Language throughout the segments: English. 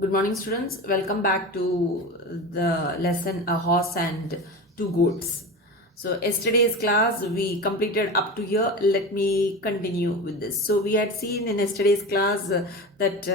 Good morning, students. Welcome back to the lesson A Horse and Two Goats. So, yesterday's class we completed up to here. Let me continue with this. So, we had seen in yesterday's class that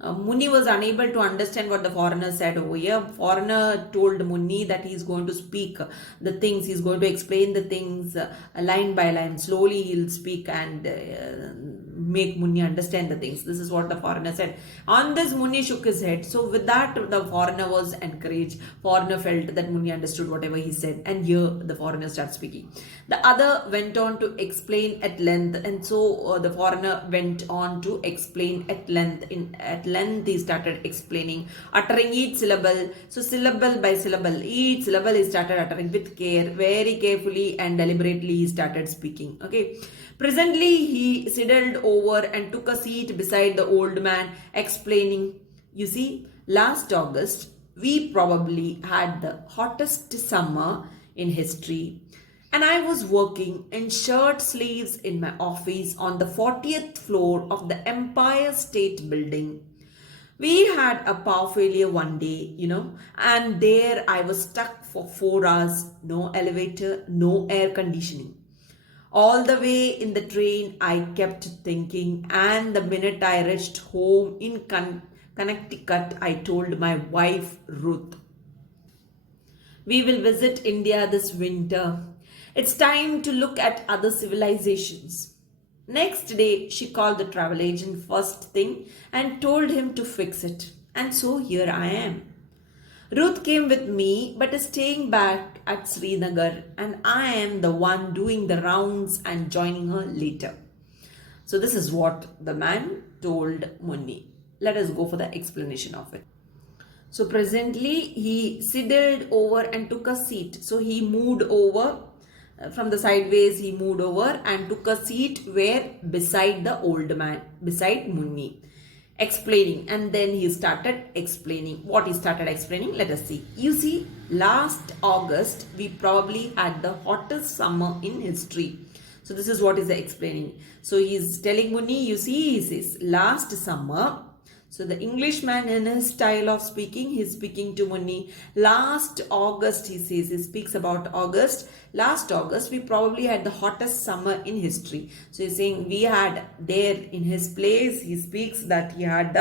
Muni was unable to understand what the foreigner said over here. Foreigner told Muni that he is going to speak the things, he's going to explain the things line by line. Slowly, he'll speak and make Muni understand the things. This is what the foreigner said. On this, Muni shook his head. So, with that, the foreigner was encouraged. Foreigner felt that Muni understood whatever he said, and here the foreigner starts speaking. The other went on to explain at length, and so the foreigner went on to explain at length. At length, he started explaining, uttering each syllable. So, syllable by syllable, each syllable he started uttering with care, very carefully and deliberately. He started speaking. Okay. Presently, he sidled over and took a seat beside the old man, explaining, "You see, last August, we probably had the hottest summer in history, and I was working in shirt sleeves in my office on the 40th floor of the Empire State Building. We had a power failure one day, and there I was stuck for 4 hours, no elevator, no air conditioning. All the way in the train, I kept thinking, and the minute I reached home in Connecticut, I told my wife, Ruth, we will visit India this winter. It's time to look at other civilizations. Next day, she called the travel agent first thing and told him to fix it. And so here I am. Ruth came with me but is staying back at Srinagar, and I am the one doing the rounds and joining her later." So, this is what the man told Munni. Let us go for the explanation of it. So, presently he sidled over and took a seat. So, he moved over from the sideways, he moved over and took a seat where beside the old man, beside Munni, explaining. And then he started explaining. What he started explaining, let us see. "You see, last August we probably had the hottest summer in history." So this is what is explaining. So he is telling Muni, you see, he says last summer. So the Englishman, in his style of speaking, he is speaking to Muni. Last August, he says, he speaks about August. Last August, we probably had the hottest summer in history. So he's saying we had there in his place, he speaks that he had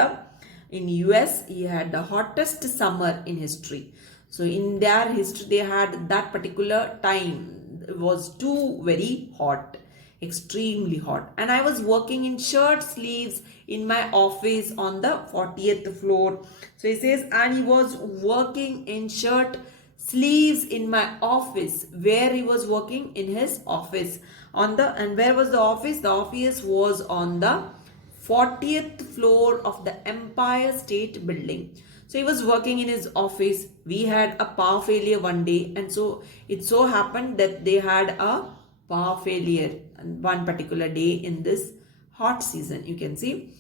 in US, he had the hottest summer in history. So in their history, they had that particular time. It was too very hot, extremely hot, and I was working in shirt sleeves in my office on the 40th floor. So he says, and he was working in shirt sleeves in my office, where he was working in his office on the, and where was the office? The office was on the 40th floor of the Empire State Building. So he was working in his office. We had a power failure one day, and so it so happened that they had a power failure one particular day in this hot season. You can see,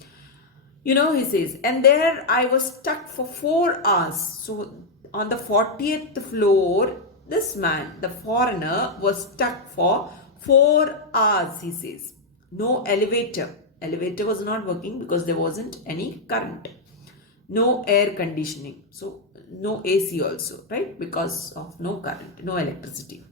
he says, and there I was stuck for 4 hours. So on the 40th floor, this man, the foreigner, was stuck for 4 hours, he says. No elevator. Elevator was not working because there wasn't any current. No air conditioning. So no AC also, right? Because of no current, no electricity.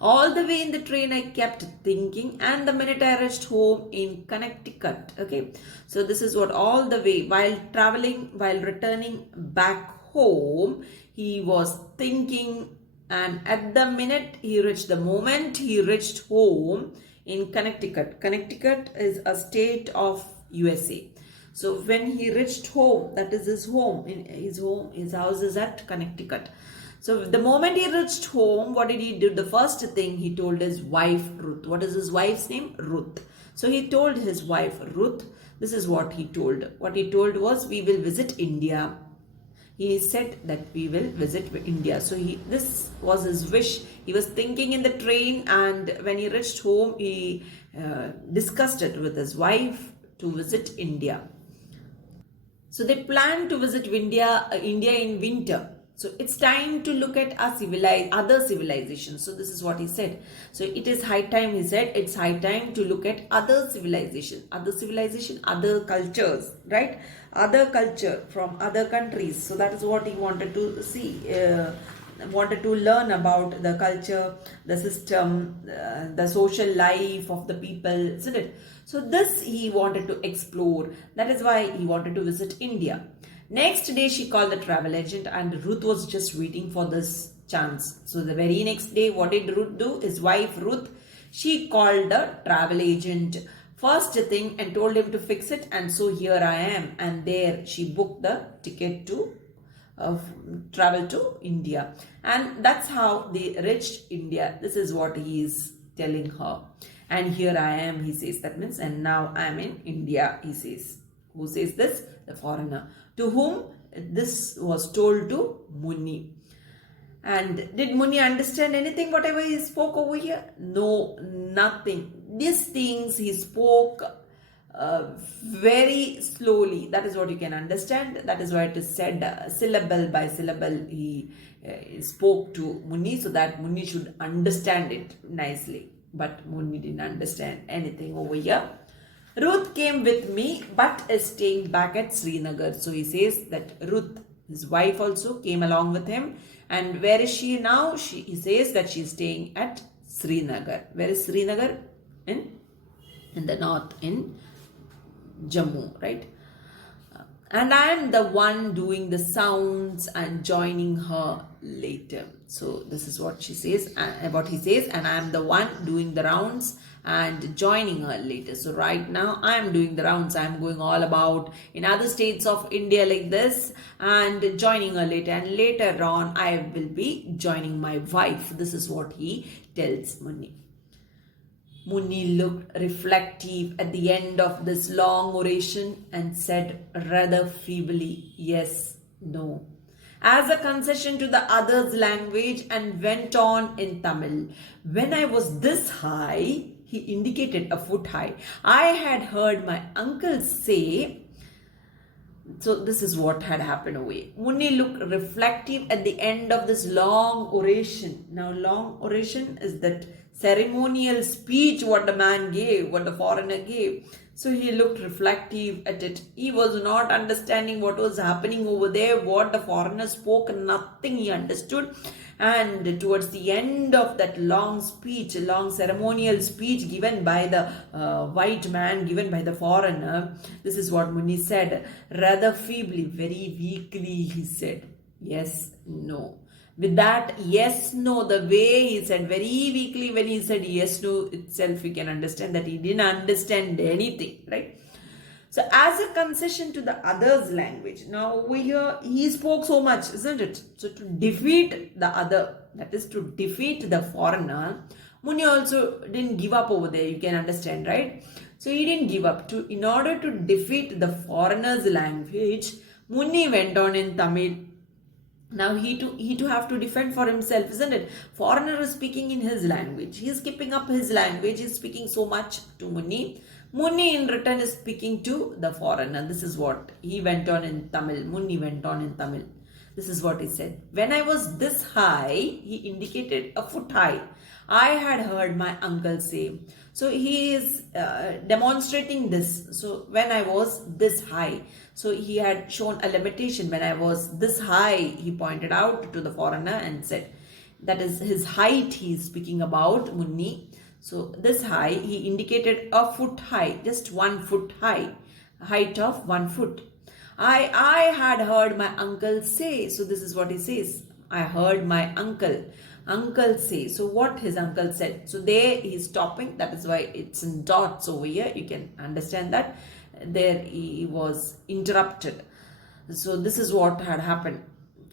All the way in the train, I kept thinking, and the minute I reached home in Connecticut, okay. So this is what all the way while traveling, while returning back home, he was thinking, and at the moment he reached home in Connecticut. Connecticut is a state of USA. So when he reached home, that is his home, his house is at Connecticut. So the moment he reached home, what did he do? The first thing he told his wife, Ruth. What is his wife's name? Ruth. So he told his wife, Ruth, this is what he told. What he told was, we will visit India. He said that we will visit India. So this was his wish. He was thinking in the train, and when he reached home, he discussed it with his wife to visit India. So they planned to visit India in winter. So it's time to look at our other civilizations. So this is what he said. So it is high time, he said, it's high time to look at other civilization, other cultures, right? Other culture from other countries. So that is what he wanted to see. Wanted to learn about the culture, the system, the social life of the people, isn't it? So this he wanted to explore. That is why he wanted to visit India. Next day, she called the travel agent, and Ruth was just waiting for this chance. So the very next day, what did Ruth do? His wife Ruth, she called the travel agent first thing and told him to fix it. And so here I am. And there she booked the ticket to travel to India. And that's how they reached India. This is what he is telling her. And here I am, he says. That means, and now I am in India, he says. Who says this? The foreigner. To whom this was told to Muni. And did Muni understand anything, whatever he spoke over here? No, nothing. These things he spoke very slowly. That is what you can understand. That is why it is said syllable by syllable he spoke to Muni, so that Muni should understand it nicely. But Muni didn't understand anything over here. Ruth came with me but is staying back at Srinagar. So he says that Ruth, his wife, also came along with him. And where is she now? He says that she is staying at Srinagar. Where is Srinagar? In the north, in Jammu, right? And I am the one doing the sounds and joining her later. So this is what she says, what he says, and I am the one doing the rounds and joining her later. So right now I am doing the rounds. I am going all about in other states of India like this and joining her later. And later on I will be joining my wife. This is what he tells Muni. Muni looked reflective at the end of this long oration and said rather feebly, yes, no, as a concession to the other's language, and went on in Tamil. When I was this high, he indicated a foot high, I had heard my uncle say. So this is what had happened away. Muni looked reflective at the end of this long oration. Now long oration is that ceremonial speech what the man gave, what the foreigner gave. So he looked reflective at it. He was not understanding what was happening over there, what the foreigner spoke, nothing he understood. And towards the end of that long speech, long ceremonial speech given by the white man, given by the foreigner, this is what Muni said. Rather feebly, very weakly, he said, yes, no. With that yes, no, the way he said very weakly, when he said yes, no itself, we can understand that he didn't understand anything, right? So as a concession to the other's language, now over here he spoke so much, isn't it? So to defeat the other, that is to defeat the foreigner, Muni also didn't give up over there, you can understand, right? So he didn't give up. In order to defeat the foreigner's language, Muni went on in Tamil. Now he too have to defend for himself, isn't it? Foreigner is speaking in his language. He is keeping up his language. He is speaking so much to Muni. Muni in return is speaking to the foreigner. This is what he went on in Tamil. Muni went on in Tamil. This is what he said. When I was this high, he indicated a foot high, I had heard my uncle say. So he is demonstrating this. So when I was this high, so he had shown a limitation. When I was this high, he pointed out to the foreigner and said, that is his height he is speaking about, Muni. So this high, he indicated a foot high, just 1 foot high, height of 1 foot. I had heard my uncle say. So this is what he says. I heard my uncle say. So what his uncle said. So there he is stopping. That is why it's in dots over here. You can understand that. There he was interrupted. So this is what had happened.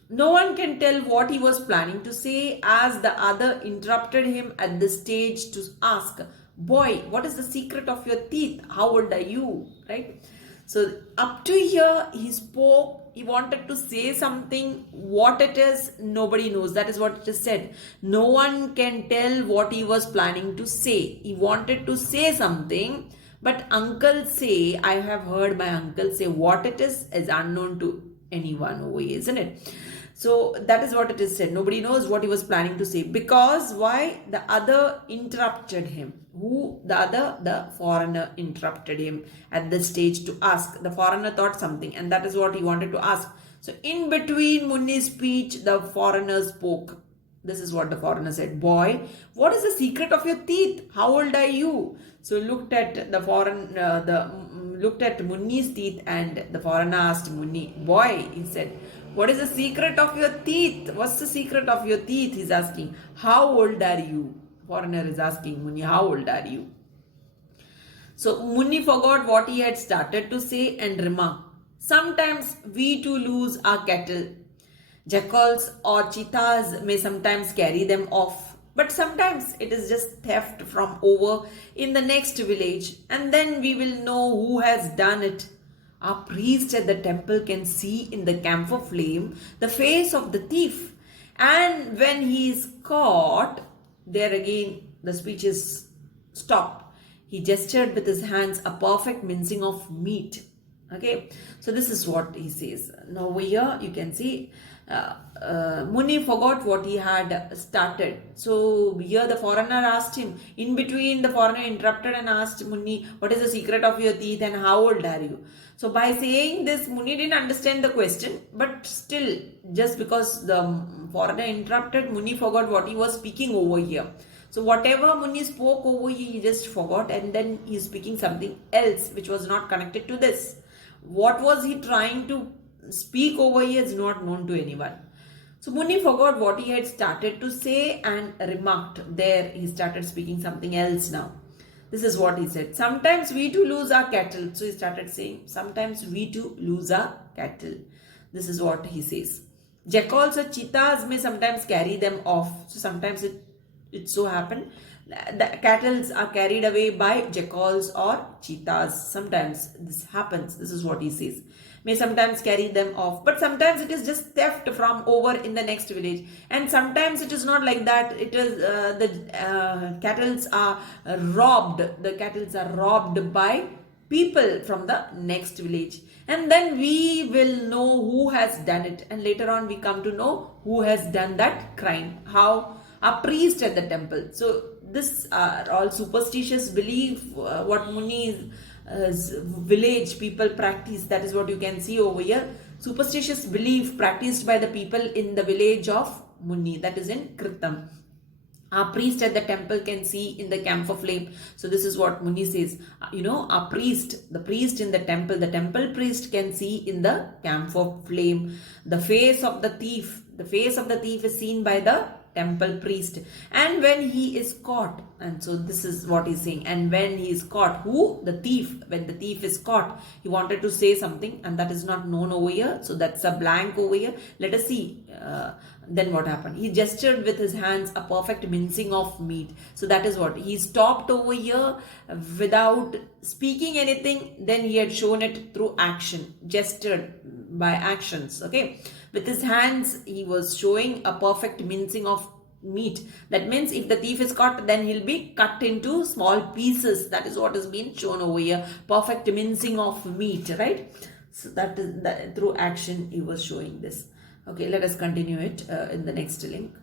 No one can tell what he was planning to say, as the other interrupted him at this stage to ask, boy, what is the secret of your teeth? How old are you? Right? So up to here he spoke, he wanted to say something. What it is, nobody knows. That is what it is said. No one can tell what he was planning to say. He wanted to say something, but uncle say, I have heard my uncle say, what it is unknown to anyone over here, isn't it? So that is what it is said. Nobody knows what he was planning to say. Because why? The other interrupted him. Who? The other? The foreigner interrupted him at this stage to ask. The foreigner thought something, and that is what he wanted to ask. So in between Munni's speech, the foreigner spoke. This is what the foreigner said. Boy, what is the secret of your teeth? How old are you? So looked at the looked at Munni's teeth, and the foreigner asked Munni. Boy, he said, what is the secret of your teeth? What's the secret of your teeth? He's asking. How old are you? Foreigner is asking Munni, how old are you? So Munni forgot what he had started to say and remarked. Sometimes we too lose our cattle. Jackals or cheetahs may sometimes carry them off, but sometimes it is just theft from over in the next village, and then we will know who has done it. Our priest at the temple can see in the camphor flame the face of the thief, and when he is caught, there again the speech is stopped. He gestured with his hands a perfect mincing of meat. Okay, so this is what he says. Now over here you can see Munni forgot what he had started. So here the foreigner asked him. In between, the foreigner interrupted and asked Munni, what is the secret of your teeth and how old are you? So by saying this, Munni didn't understand the question, but still, just because the foreigner interrupted, Munni forgot what he was speaking over here. So whatever Munni spoke over here, he just forgot, and then he is speaking something else which was not connected to this. What was he trying to speak over here is not known to anyone. So Munni forgot what he had started to say and remarked. There he started speaking something else now. This is what he said. Sometimes we too lose our cattle. So he started saying, sometimes we too lose our cattle. This is what he says. Jackals or cheetahs may sometimes carry them off. So sometimes it so happen the cattle are carried away by jackals or cheetahs. Sometimes this happens. This is what he says. May sometimes carry them off, but sometimes it is just theft from over in the next village, and sometimes it is not like that. It is the cattle are robbed. The cattle are robbed by people from the next village, and then we will know who has done it, and later on we come to know who has done that crime. How? A priest at the temple. So this are all superstitious belief what Munni's village people practice. That is what you can see over here. Superstitious belief practiced by the people in the village of Munni, that is in Kritam. Our priest at the temple can see in the camphor flame. So this is what Munni says. Our priest, the priest in the temple priest can see in the camphor flame. The face of the thief is seen by the temple priest, and when he is caught, and so this is what he's saying, and when he is caught, who? The thief. When the thief is caught, he wanted to say something, and that is not known over here, so that's a blank over here. Let us see then what happened. He gestured with his hands a perfect mincing of meat. So that is what he stopped over here without speaking anything. Then he had shown it through action, gestured by actions. Okay, with his hands he was showing a perfect mincing of meat. That means if the thief is caught, then he'll be cut into small pieces. That is what is being shown over here. Perfect mincing of meat, right? So that is through action he was showing this. Okay, let us continue it in the next link.